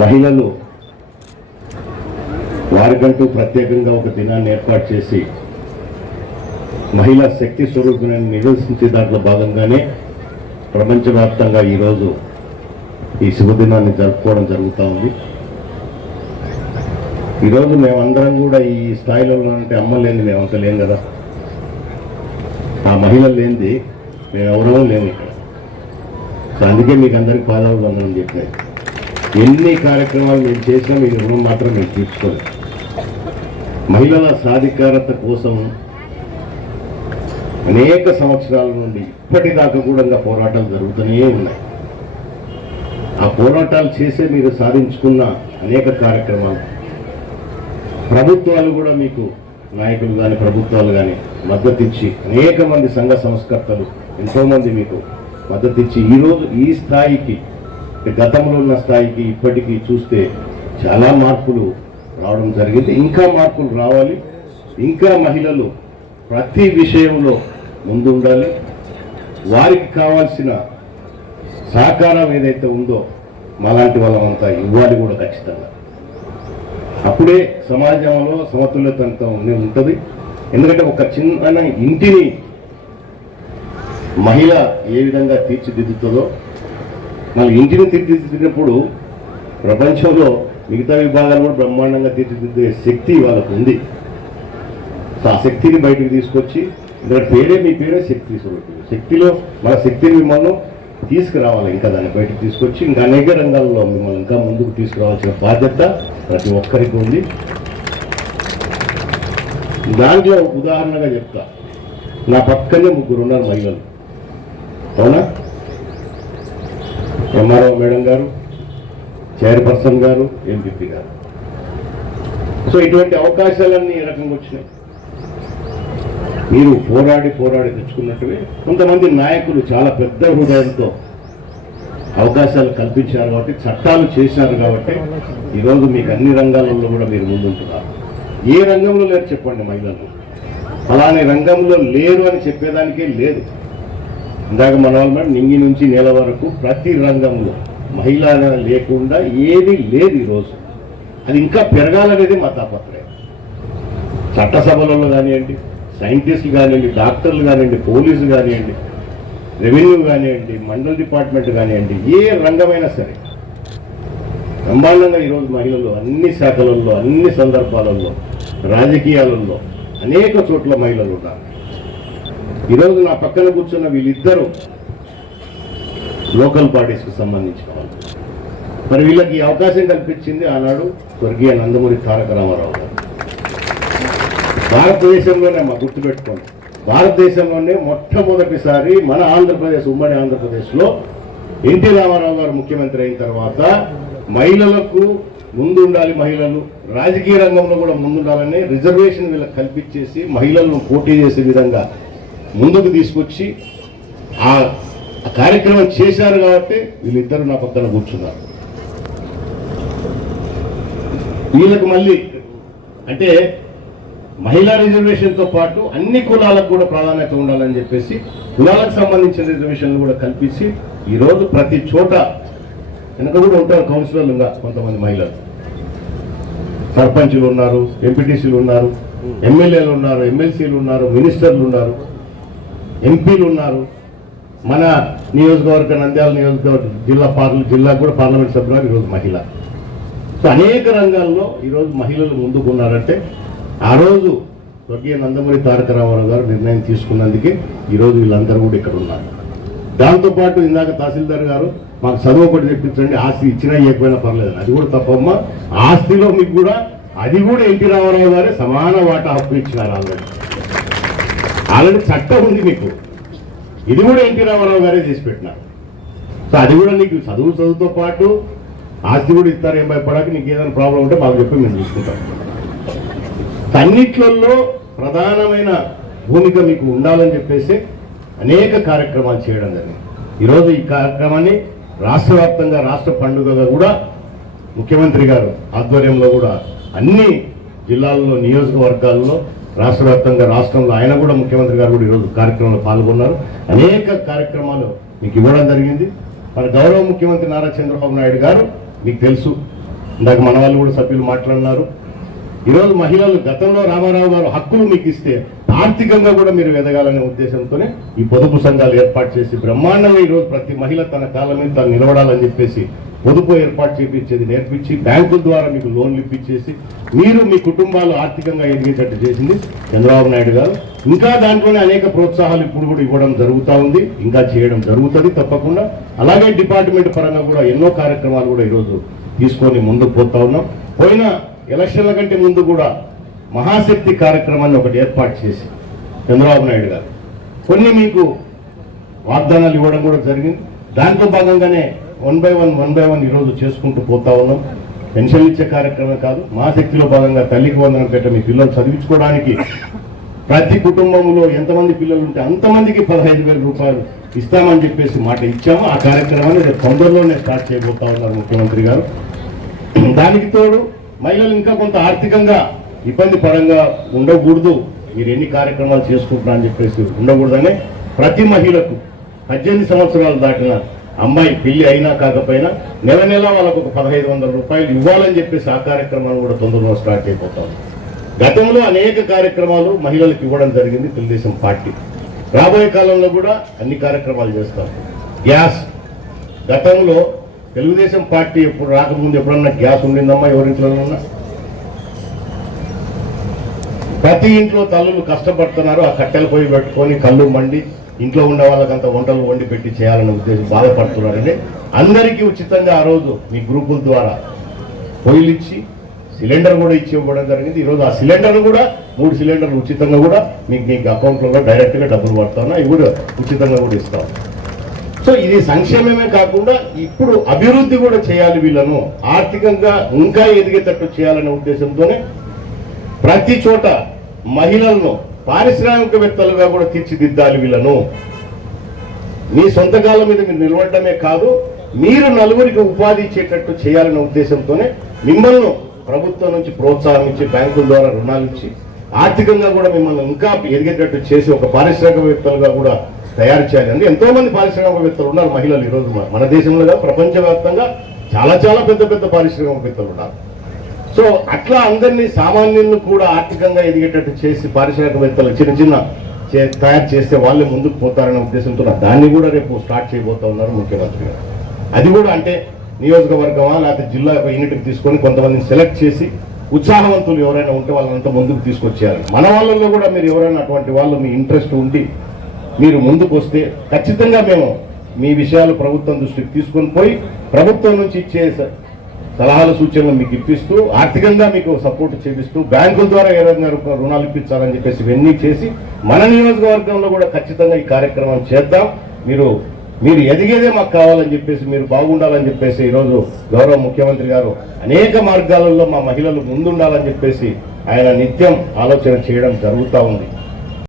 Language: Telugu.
మహిళలు వారికంటూ ప్రత్యేకంగా ఒక దినాన్ని ఏర్పాటు చేసి మహిళా శక్తి స్వరూపులను నిర్వహించే దాంట్లో భాగంగానే ప్రపంచవ్యాప్తంగా ఈరోజు ఈ శుభదినాన్ని జరుపుకోవడం జరుగుతూ ఉంది. ఈరోజు మేమందరం కూడా ఈ స్థాయిలో అంటే అమ్మ లేని మేమంత లేం కదా. ఆ మహిళలు లేనిది మేము ఎవరో లేము ఇక్కడ. సో అందుకే మీకు అందరికీ పాదాలు వందనం చెప్పినాయి ఎన్ని కార్యక్రమాలు మేము చేసినా మీ రుణం మాత్రం మేము తీర్చుకోలేదు మహిళల సాధికారత కోసం అనేక సంవత్సరాల నుండి ఇప్పటిదాకా కూడా పోరాటాలు జరుగుతూనే ఉన్నాయి. ఆ పోరాటాలు చేసే మీరు సాధించుకున్న అనేక కార్యక్రమాలు. ప్రభుత్వాలు కూడా మీకు నాయకులు కానీ ప్రభుత్వాలు కానీ మద్దతు ఇచ్చి అనేక మంది సంఘ సంస్కర్తలు ఎంతోమంది మీకు మద్దతు ఇచ్చి ఈరోజు ఈ స్థాయికి గతంలో ఉన్న స్థాయికి ఇప్పటికీ చూస్తే చాలా మార్పులు రావడం జరిగింది. ఇంకా మార్పులు రావాలి. ఇంకా మహిళలు ప్రతి విషయంలో ముందు ఉండాలి. వారికి కావాల్సిన సహకారం ఏదైతే ఉందో మాలాంటి వాళ్ళమంతా ఇవ్వాలి కూడా ఖచ్చితంగా. అప్పుడే సమాజంలో సమతుల్యత అంతా ఉండే ఉంటుంది. ఎందుకంటే ఒక చిన్న ఇంటిని మహిళ ఏ విధంగా తీర్చిదిద్దుతుందో మనం ఇంటిని తీర్చిదిద్దినప్పుడు ప్రపంచంలో మిగతా విభాగాలు కూడా బ్రహ్మాండంగా తీర్చిదిద్దే శక్తి వాళ్ళకు ఉంది. ఆ శక్తిని బయటకు తీసుకొచ్చి ఇక్కడ పేరే మీ పేరే శక్తి స్వరూపం. శక్తిలో మన శక్తిని మిమ్మల్ని తీసుకురావాలి ఇంకా దాన్ని బయటకు తీసుకొచ్చి ఇంకా అనేక రంగాల్లో మిమ్మల్ని ఇంకా ముందుకు తీసుకురావాల్సిన బాధ్యత ప్రతి ఒక్కరికి ఉంది. దాంట్లో ఉదాహరణగా చెప్తా. నా పక్కనే ముగ్గురు ఉన్నారు మహిళలు. అవునా? బ్రహ్మారావు మేడం గారు చైర్పర్సన్ గారు ఎంపీపీ గారు. సో ఇటువంటి అవకాశాలన్నీ ఈ రకంగా వచ్చినాయి? మీరు పోరాడి పోరాడి తెచ్చుకున్నట్టువే. కొంతమంది నాయకులు చాలా పెద్ద హృదయంతో అవకాశాలు కల్పించారు కాబట్టి చట్టాలు చేశారు కాబట్టి ఈరోజు మీకు అన్ని రంగాలలో కూడా మీరు ముందుంటున్నారు. ఏ రంగంలో లేరు చెప్పండి మహిళలు. అలానే రంగంలో లేరు అని చెప్పేదానికే లేదు. ఇందాక మన వాళ్ళు నింగి నుంచి నేల వరకు ప్రతి రంగంలో మహిళ లేకుండా ఏది లేదు ఈరోజు అది ఇంకా పెరగాలనేది మా తాపత్రయం. చట్టసభలలో కానివ్వండి సైంటిస్టులు కానివ్వండి డాక్టర్లు కానివ్వండి పోలీసులు కానివ్వండి రెవెన్యూ కానివ్వండి మండల్ డిపార్ట్మెంట్ కానివ్వండి ఏ రంగమైనా సరే. బ్రహ్మాండంగా ఈరోజు మహిళలు అన్ని శాఖలలో అన్ని సందర్భాలలో రాజకీయాలలో అనేక చోట్ల మహిళలు ఉన్నారు. ఈరోజు నా పక్కన కూర్చున్న వీళ్ళిద్దరూ లోకల్ పార్టీస్కి సంబంధించిన వాళ్ళు. మరి వీళ్ళకి అవకాశం కల్పించింది ఆనాడు స్వర్గీయ నందమూరి తారక రామారావు గారు. భారతదేశంలోనే మా గుర్తుపెట్టుకోండి. భారతదేశంలోనే మొట్టమొదటిసారి మన ఆంధ్రప్రదేశ్ ఉమ్మడి ఆంధ్రప్రదేశ్లో ఎన్టీ రామారావు గారు ముఖ్యమంత్రి అయిన తర్వాత మహిళలకు ముందుండాలి మహిళలు రాజకీయ రంగంలో కూడా ముందుండాలని రిజర్వేషన్ వీళ్ళకి కల్పించేసి మహిళలను పోటీ చేసే విధంగా ముందుకు తీసుకొచ్చి ఆ కార్యక్రమం చేశారు కాబట్టి వీళ్ళిద్దరు నా పక్కన కూర్చున్నారు. వీళ్ళకు మళ్ళీ అంటే మహిళా రిజర్వేషన్తో పాటు అన్ని కులాలకు కూడా ప్రాధాన్యత ఉండాలని చెప్పేసి కులాలకు సంబంధించిన రిజర్వేషన్లు కూడా కల్పించి ఈరోజు ప్రతి చోట వెనక కూడా ఉంటారు కౌన్సిలర్లుగా కొంతమంది మహిళలు. సర్పంచులు ఉన్నారు ఎంపీటీసీలు ఉన్నారు ఎమ్మెల్యేలు ఉన్నారు ఎమ్మెల్సీలు ఉన్నారు మినిస్టర్లు ఉన్నారు. ఎంపీలు ఉన్నారు. మన నియోజకవర్గ నంద్యాల నియోజకవర్గ జిల్లా పార్ల జిల్లా కూడా పార్లమెంట్ సభ్యులు ఈరోజు మహిళ. సో అనేక రంగాల్లో ఈరోజు మహిళలు ముందుకు ఉన్నారంటే ఆ రోజు స్వర్గీయ నందమూరి తారక రామారావు గారు నిర్ణయం తీసుకున్నందుకే ఈరోజు వీళ్ళందరూ కూడా ఇక్కడ ఉన్నారు. దాంతోపాటు ఇందాక తహసీల్దార్ గారు మాకు చదువు ఒకటి తెప్పించండి ఆస్తి ఇచ్చినా ఇవ్వకపోయినా పర్లేదు అది కూడా తప్పమ్మ. ఆస్తిలో మీకు కూడా అది కూడా ఎన్టీ రామారావు గారే సమాన వాటా హక్కు ఇచ్చినారు ఆల్రెడీ. ఆల్రెడీ చట్టం ఉంది మీకు. ఇది కూడా ఎన్టీ రామారావు గారే చేసి పెట్టినారు. సో అది కూడా నీకు చదువు చదువుతో పాటు ఆస్తి కూడా ఇస్తారు ఏం భయపడాక నీకు ఏదైనా ప్రాబ్లం ఉంటే మాకు చెప్పి మేము చూసుకుంటాం. అన్నిట్లలో ప్రధానమైన భూమిక మీకు ఉండాలని చెప్పేసి అనేక కార్యక్రమాలు చేయడం జరిగింది. ఈరోజు ఈ కార్యక్రమాన్ని రాష్ట్ర వ్యాప్తంగా రాష్ట్ర పండుగగా కూడా ముఖ్యమంత్రి గారు ఆధ్వర్యంలో కూడా అన్ని జిల్లాల్లో నియోజకవర్గాల్లో రాష్ట్ర వ్యాప్తంగా రాష్ట్రంలో ఆయన కూడా ముఖ్యమంత్రి గారు కూడా ఈరోజు కార్యక్రమంలో పాల్గొన్నారు. అనేక కార్యక్రమాలు మీకు ఇవ్వడం జరిగింది. మన గౌరవ ముఖ్యమంత్రి నారా చంద్రబాబు నాయుడు గారు మీకు తెలుసు. ఇందాక మన వాళ్ళు కూడా సభ్యులు మాట్లాడినారు. ఈరోజు మహిళలు గతంలో రామారావు గారు హక్కులు మీకు ఇస్తే ఆర్థికంగా కూడా మీరు ఎదగాలనే ఉద్దేశంతోనే ఈ పొదుపు సంఘాలు ఏర్పాటు చేసి బ్రహ్మాండంగా ఈరోజు ప్రతి మహిళ తన కాలం మీద తను నిలబడాలని చెప్పేసి పొదుపు ఏర్పాటు చేపించేది నేర్పించి బ్యాంకుల ద్వారా మీకు లోన్లు ఇప్పించేసి మీరు మీ కుటుంబాలు ఆర్థికంగా ఎదిగేటట్టు చేసింది చంద్రబాబు నాయుడు గారు. ఇంకా దాంట్లోనే అనేక ప్రోత్సాహాలు ఇప్పుడు కూడా ఇవ్వడం జరుగుతూ ఉంది. ఇంకా చేయడం జరుగుతుంది తప్పకుండా. అలాగే డిపార్ట్మెంట్ పరంగా కూడా ఎన్నో కార్యక్రమాలు కూడా ఈరోజు తీసుకొని ముందుకు పోతా ఉన్నాం. పోయిన ఎలక్షన్ల కంటే ముందు కూడా మహాశక్తి కార్యక్రమాన్ని ఒకటి ఏర్పాటు చేసి చంద్రబాబు నాయుడు గారు. కొన్ని మీకు వాగ్దానాలు ఇవ్వడం కూడా జరిగింది. దాంట్లో భాగంగానే one by one one by one ఈరోజు చేసుకుంటూ పోతా ఉన్నాం. పెన్షన్ ఇచ్చే కార్యక్రమం కాదు మహాశక్తిలో భాగంగా తల్లికి వందనం పెట్ట మీ పిల్లలు చదివించుకోవడానికి ప్రతి కుటుంబంలో ఎంతమంది పిల్లలు ఉంటే అంతమందికి పదహైదు వేల రూపాయలు ఇస్తామని చెప్పేసి మాట ఇచ్చాము. ఆ కార్యక్రమాన్ని రేపు తొందరలోనే స్టార్ట్ చేయబోతా ఉన్నారు ముఖ్యమంత్రి గారు. దానికి తోడు మహిళలు ఇంకా కొంత ఆర్థికంగా ఇబ్బంది పరంగా ఉండకూడదు. మీరు ఎన్ని కార్యక్రమాలు చేసుకుంటున్నా అని చెప్పేసి ఉండకూడదనే ప్రతి మహిళకు పద్దెనిమిది సంవత్సరాలు దాటిన అమ్మాయి పెళ్ళి అయినా కాకపోయినా నెల నెల వాళ్ళకు ఒక పదహైదు వందల రూపాయలు ఇవ్వాలని చెప్పేసి ఆ కార్యక్రమాలు కూడా తొందరలో స్టార్ట్ అయిపోతాం గతంలో అనేక కార్యక్రమాలు మహిళలకు ఇవ్వడం జరిగింది తెలుగుదేశం పార్టీ. రాబోయే కాలంలో కూడా అన్ని కార్యక్రమాలు చేస్తాం గ్యాస్. గతంలో తెలుగుదేశం పార్టీ ఎప్పుడు రాకముందు ఎప్పుడన్నా గ్యాస్ ఉండిందమ్మా? ఎవరింట్లో ఉన్నా ప్రతి ఇంట్లో తల్లులు కష్టపడుతున్నారు ఆ కట్టెలు పొయ్యి పెట్టుకొని కళ్ళు మండి ఇంట్లో ఉన్న వాళ్ళకంతా వంటలు వండి పెట్టి చేయాలనే ఉద్దేశం బాధపడుతున్నారని అందరికీ ఉచితంగా ఆ రోజు మీ గ్రూపుల ద్వారా పొయ్యిలు ఇచ్చి సిలిండర్ కూడా ఇచ్చి ఇవ్వడం జరిగింది. ఈరోజు ఆ సిలిండర్ కూడా మూడు సిలిండర్లు ఉచితంగా కూడా మీకు మీకు అకౌంట్లో డైరెక్ట్గా డబ్బులు పడుతున్నా ఇవి కూడా ఉచితంగా కూడా ఇస్తాం సో ఇది సంక్షేమమే కాకుండా ఇప్పుడు అభివృద్ధి కూడా చేయాలి వీళ్ళను. ఆర్థికంగా ఇంకా ఎదిగేటట్టు చేయాలనే ఉద్దేశంతోనే ప్రతి చోట మహిళలను పారిశ్రామికవేత్తలుగా కూడా తీర్చిదిద్దాలి వీళ్ళను. మీ సొంత కాలం మీద మీరు నిలబడమే కాదు మీరు నలుగురికి ఉపాధి ఇచ్చేటట్టు చేయాలనే ఉద్దేశంతోనే మిమ్మల్ని ప్రభుత్వం నుంచి ప్రోత్సాహం ఇచ్చి బ్యాంకుల ద్వారా రుణాలు ఇచ్చి ఆర్థికంగా కూడా మిమ్మల్ని ఇంకా ఎదిగేటట్టు చేసి ఒక పారిశ్రామికవేత్తలుగా కూడా తయారు చేయాలి. ఎంతో మంది పారిశ్రామికవేత్తలు ఉన్నారు మహిళలు ఈరోజు మన- మన దేశంలో కాదు, ప్రపంచవ్యాప్తంగా చాలా చాలా పెద్ద పెద్ద పారిశ్రామికవేత్తలు ఉన్నారు. సో అట్లా అందరినీ సామాన్యులను కూడా ఆర్థికంగా ఎదిగేటట్టు చేసి పారిశ్రామికవేత్తలు చిన్న చిన్న చే- తయారు చేస్తే వాళ్ళే ముందుకు పోతారనే ఉద్దేశంతో దాన్ని కూడా రేపు స్టార్ట్ చేయబోతా ఉన్నారు ముఖ్యమంత్రి గారు. అది కూడా అంటే నియోజకవర్గమా లేకపోతే జిల్లా యొక్క యూనిట్కి తీసుకొని కొంతమందిని సెలెక్ట్ చేసి ఉత్సాహవంతులు ఎవరైనా ఉంటే వాళ్ళంతా ముందుకు తీసుకొచ్చేయాలి. మన వాళ్ళల్లో కూడా మీరు ఎవరైనా అటువంటి వాళ్ళు మీ ఇంట్రెస్ట్ ఉండి మీరు ముందుకు వస్తే ఖచ్చితంగా మేము మీ విషయాలు ప్రభుత్వం దృష్టికి తీసుకొని పోయి ప్రభుత్వం నుంచి ఇచ్చే సలహాలు సూచనలు మీకు ఇప్పిస్తూ ఆర్థికంగా మీకు సపోర్ట్ చేపిస్తూ బ్యాంకుల ద్వారా ఏ రుణాలు ఇప్పించాలని చెప్పేసి ఇవన్నీ చేసి మన నియోజకవర్గంలో కూడా ఖచ్చితంగా ఈ కార్యక్రమం చేద్దాం. మీరు మీరు ఎదిగేదే మాకు కావాలని చెప్పేసి మీరు బాగుండాలని చెప్పేసి ఈరోజు గౌరవ ముఖ్యమంత్రి గారు అనేక మార్గాలలో మా మహిళలు ముందుండాలని చెప్పేసి ఆయన నిత్యం ఆలోచన చేయడం జరుగుతూ ఉంది.